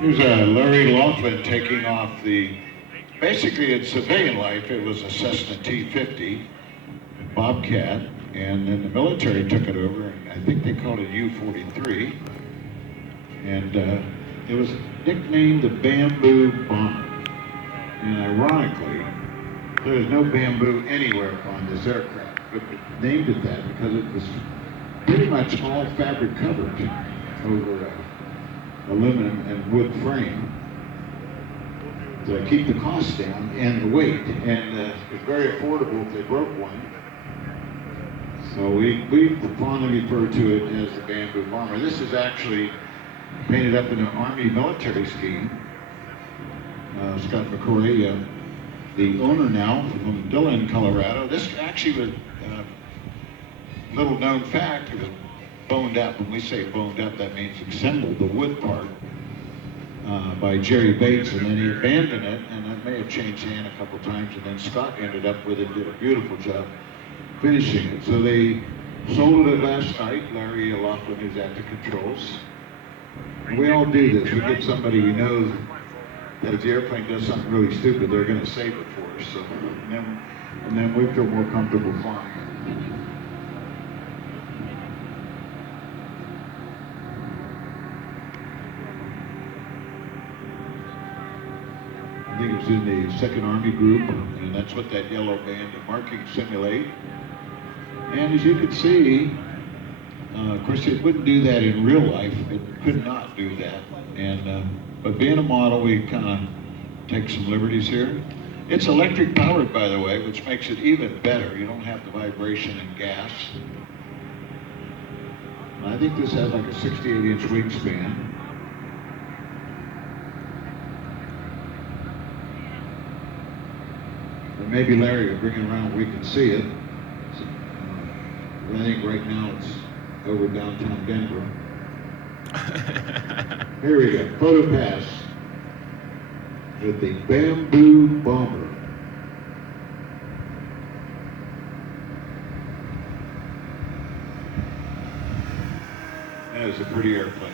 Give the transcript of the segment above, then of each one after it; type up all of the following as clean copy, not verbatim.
Here's Larry Laughlin taking off basically in civilian life, it was a Cessna T-50 Bobcat, and then the military took it over, and I think they called it U-43, and it was nicknamed the Bamboo Bomber. And ironically, there is no bamboo anywhere on this aircraft, but we named it that because it was pretty much all fabric covered over aluminum and wood frame to keep the cost down and the weight, and it's very affordable if they broke one. So we fondly refer to it as the Bamboo Bomber. This is actually painted up in an Army military scheme. Scott McCoy, the owner now from Dillon, Colorado. This actually was little known fact, it was boned up. When we say boned up, that means assembled, the wood part, by Jerry Bates, and then he abandoned it, and it may have changed hand a couple times, and then Scott ended up with it, did a beautiful job finishing it. So they sold it last night. Larry Laughlin is at the controls. We all do this. We get somebody we know that if the airplane does something really stupid, they're going to save it for us. So, and then we feel more comfortable flying. I think it was in the 2nd Army Group, and that's what that yellow band of marking simulate. And as you can see, of course, it wouldn't do that in real life. It could not do that. And but being a model, we kind of take some liberties here. It's electric powered, by the way, which makes it even better. You don't have the vibration and gas. I think this has like a 68-inch wingspan. But maybe Larry will bring it around, we can see it. I think right now it's over downtown Denver. Here we go, photo pass with the Bamboo Bomber. That is a pretty airplane.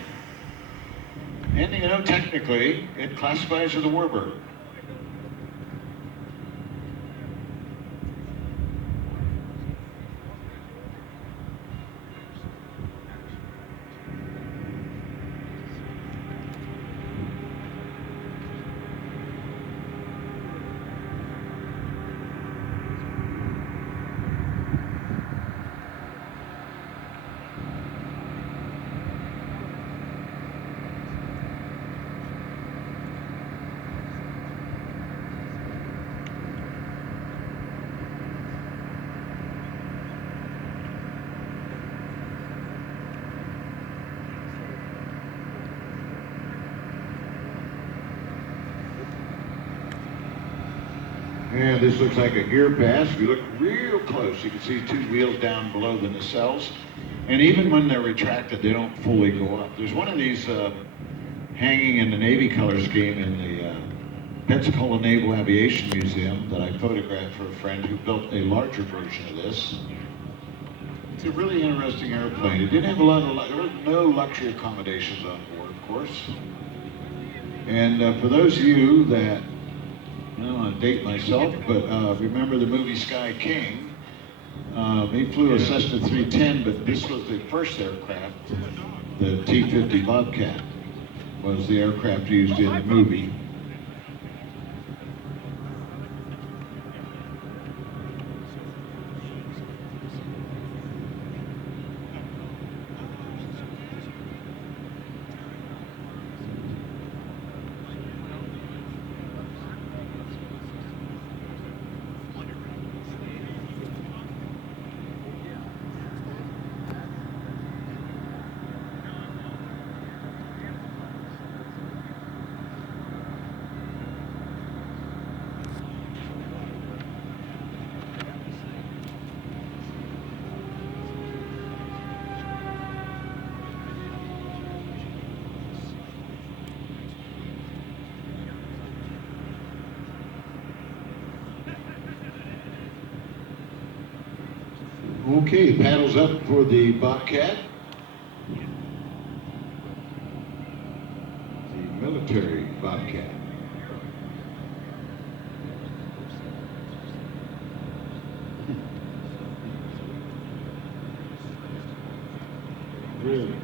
And you know, technically, it classifies as a Warbird. Yeah, this looks like a gear pass. If you look real close, you can see 2 wheels down below the nacelles. And even when they're retracted, they don't fully go up. There's one of these hanging in the Navy color scheme in the Pensacola Naval Aviation Museum that I photographed for a friend who built a larger version of this. It's a really interesting airplane. It didn't have a lot of, there were no luxury accommodations on board, of course. And for those of you that, I don't want to date myself, but remember the movie Sky King? He flew a Cessna 310, but this was the first aircraft. The T-50 Bobcat was the aircraft used in the movie. Okay, paddles up for the Bobcat. The military Bobcat. Really?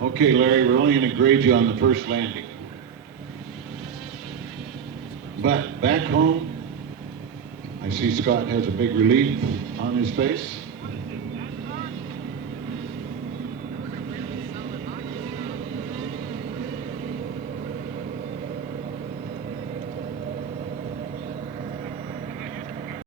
Okay, Larry, we're only going to grade you on the first landing. But back home, I see Scott has a big relief on his face.